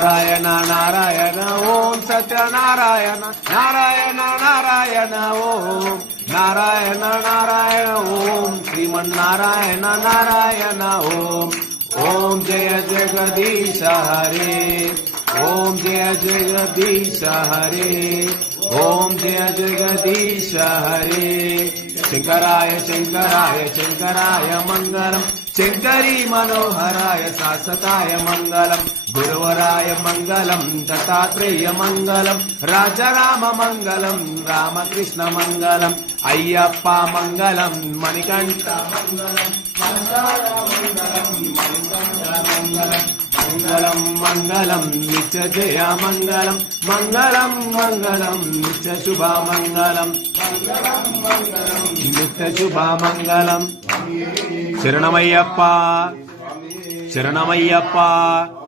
नारायण नारायण ओम सत्यनारायण नारायण नारायण ओम नारायण नारायण ओम श्रीमन्नारायण नारायण ओम ओम जय जगदीश हरे ओम जय जगदीश हरे ओम जय जगदीश हरे शंकराय शंकराय शंकराय मंगलम शंकरी मनोहराय शाश्वताय मंगलम गुरुवराय मंगलम दत्तात्रेय मंगलम राजाराम मंगलम रामकृष्ण मंगलम अय्यप्पा मंगलम मणिकंठ मंगलम मंगलम मंगलम नित्य जय मंगलम मंगलम मंगलम नित्य शुभा मंगलम नित्य शुभा मंगलम शरणमय्यप्पा शरणमय्यप्पा।